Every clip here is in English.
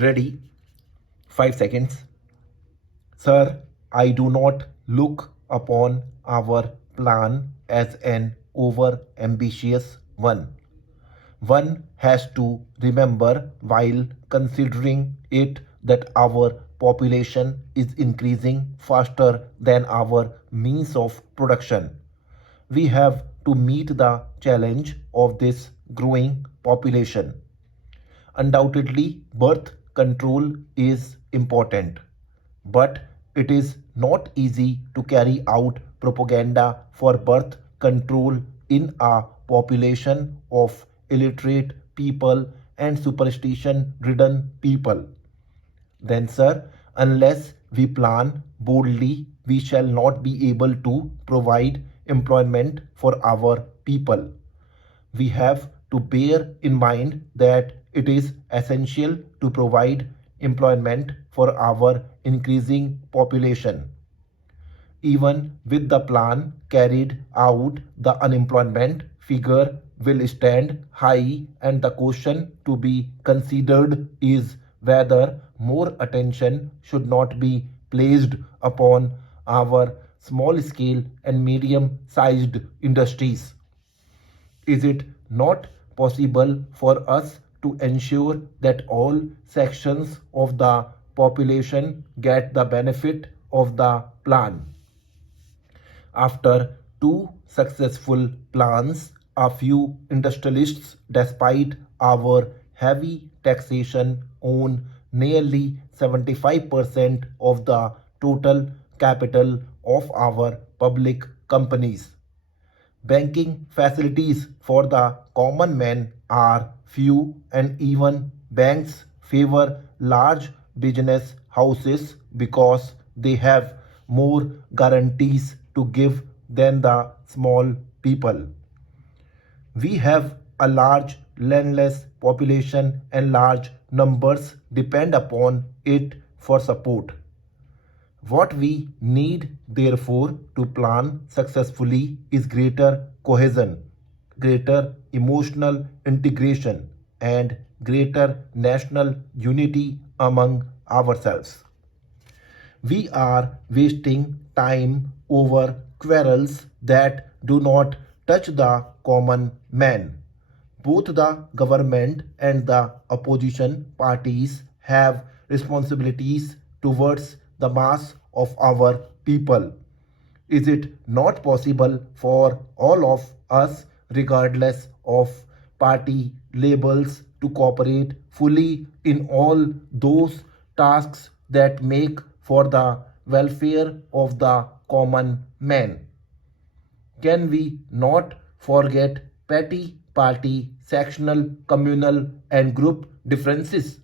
Ready? 5 seconds. Sir, I do not look upon our plan as an over ambitious one. One has to remember while considering it that our population is increasing faster than our means of production. We have to meet the challenge of this growing population. Undoubtedly, birth control is important, but it is not easy to carry out propaganda for birth control in a population of illiterate people and superstition ridden people. Then, sir, unless we plan boldly, we shall not be able to provide employment for our people. We have to bear in mind that it is essential to provide employment for our increasing population. Even with the plan carried out, the unemployment figure will stand high, and the question to be considered is whether more attention should not be placed upon our small scale and medium sized industries. Is it not possible for us to ensure that all sections of the population get the benefit of the plan? After two successful plans, a few industrialists, despite our heavy taxation on nearly 75% of the total capital of our public companies, banking facilities for the common man are few, and even banks favor large business houses because they have more guarantees to give than the small people. We have a large landless population and large numbers depend upon it for support. What we need, therefore, to plan successfully is greater cohesion, greater emotional integration, and greater national unity among ourselves. We are wasting time over quarrels that do not touch the common man. Both the government and the opposition parties have responsibilities towards the mass of our people. Is it not possible for all of us, regardless of party labels, to cooperate fully in all those tasks that make for the welfare of the common man? Can we not forget petty party, sectional, communal, and group differences?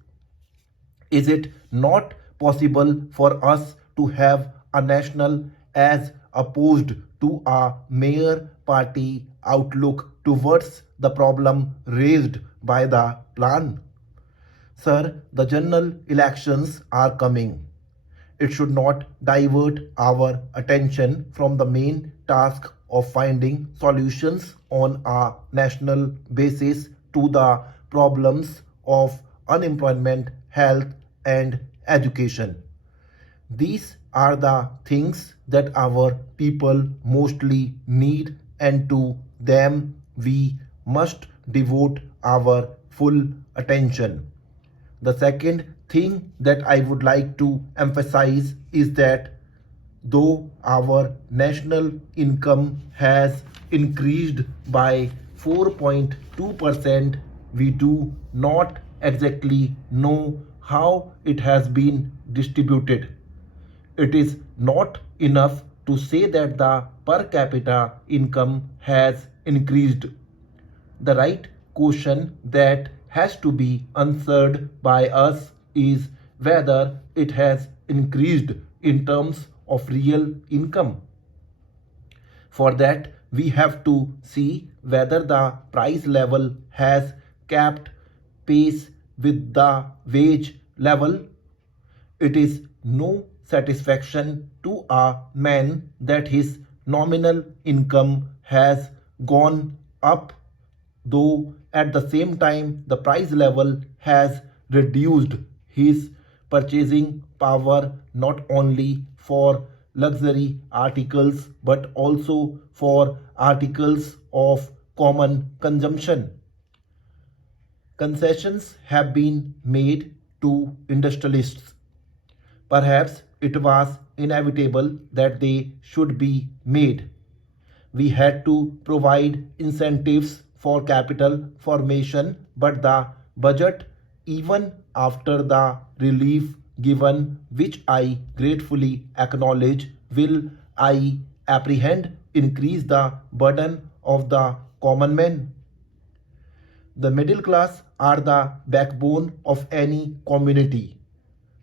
Is it not possible for us to have a national as opposed to a mere party outlook towards the problem raised by the plan? Sir, the general elections are coming. It should not divert our attention from the main task of finding solutions on a national basis to the problems of unemployment, health, and education. These are the things that our people mostly need, and to them we must devote our full attention. The second thing that I would like to emphasize is that though our national income has increased by 4.2%, we do not exactly know how it has been distributed. It is not enough to say that the per capita income has increased. The right question that has to be answered by us is whether it has increased in terms of real income. For that, we have to see whether the price level has kept pace with the wage level. It is no satisfaction to a man that his nominal income has gone up, though at the same time the price level has reduced. his purchasing power not only for luxury articles but also for articles of common consumption. Concessions have been made to industrialists. Perhaps it was inevitable that they should be made. We had to provide incentives for capital formation, but the budget, even after the relief given, which I gratefully acknowledge, will, I apprehend, increase the burden of the common man. The middle class are the backbone of any community.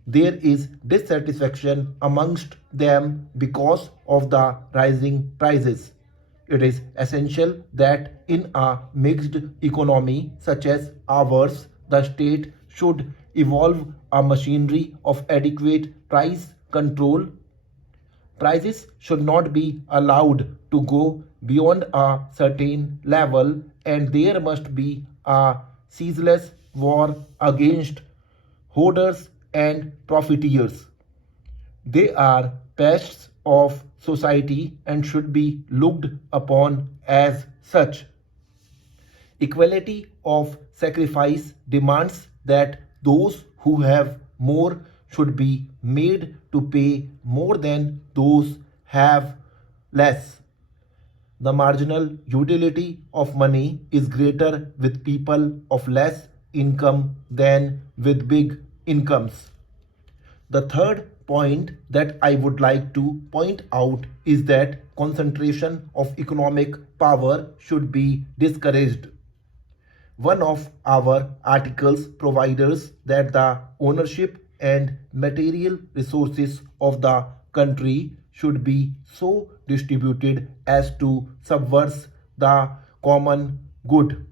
There is dissatisfaction amongst them because of the rising prices. It is essential that in a mixed economy such as ours, the state should evolve a machinery of adequate price control. Prices should not be allowed to go beyond a certain level, and there must be a ceaseless war against hoarders and profiteers. They are pests of society and should be looked upon as such. Equality of sacrifice demands that those who have more should be made to pay more than those have less. The marginal utility of money is greater with people of less income than with big incomes. The third point that I would like to point out is that concentration of economic power should be discouraged. One of our articles provides that the ownership and material resources of the country should be so distributed as to subvert the common good.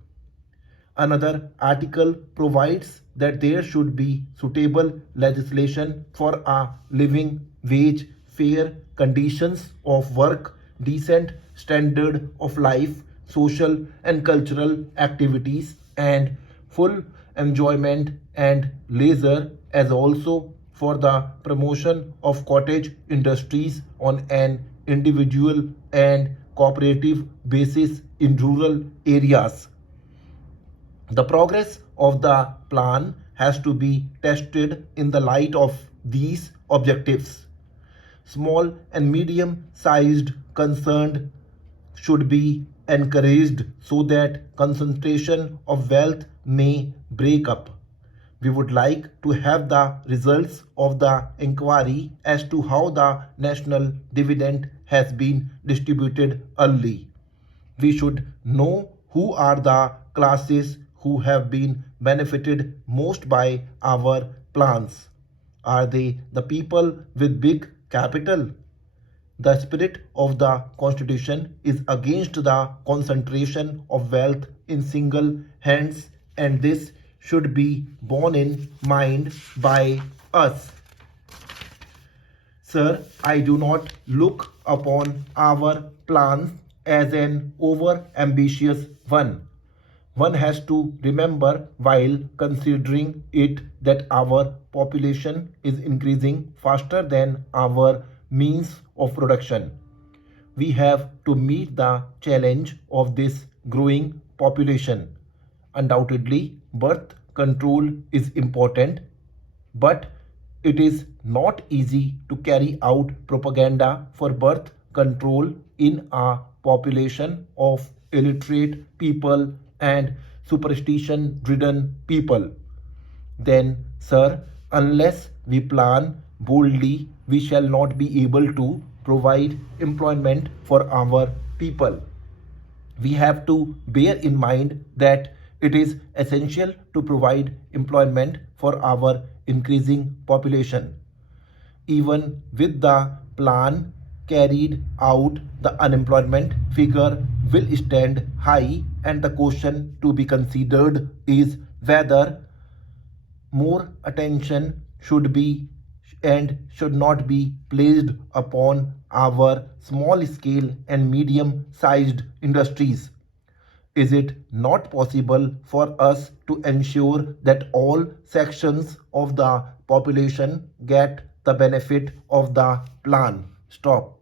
Another article provides that there should be suitable legislation for a living wage, fair conditions of work, decent standard of life, social and cultural activities, and full enjoyment and leisure, as also for the promotion of cottage industries on an individual and cooperative basis in rural areas. The progress of the plan has to be tested in the light of these objectives. Small and medium sized concerns should be encouraged so that concentration of wealth may break up. We would like to have the results of the inquiry as to how the national dividend has been distributed early. We should know who are the classes who have been benefited most by our plans. Are they the people with big capital? The spirit of the Constitution is against the concentration of wealth in single hands, and this should be borne in mind by us. Sir, I do not look upon our plans as an over ambitious one. One has to remember while considering it that our population is increasing faster than our means of production. We have to meet the challenge of this growing population. Undoubtedly, birth control is important, but it is not easy to carry out propaganda for birth control in a population of illiterate people and superstition ridden people. Then, sir, unless we plan boldly, we shall not be able to provide employment for our people. We have to bear in mind that it is essential to provide employment for our increasing population. Even with the plan carried out, the unemployment figure will stand high, and the question to be considered is whether more attention should be and should not be placed upon our small scale and medium sized industries. Is it not possible for us to ensure that all sections of the population get the benefit of the plan? Stop.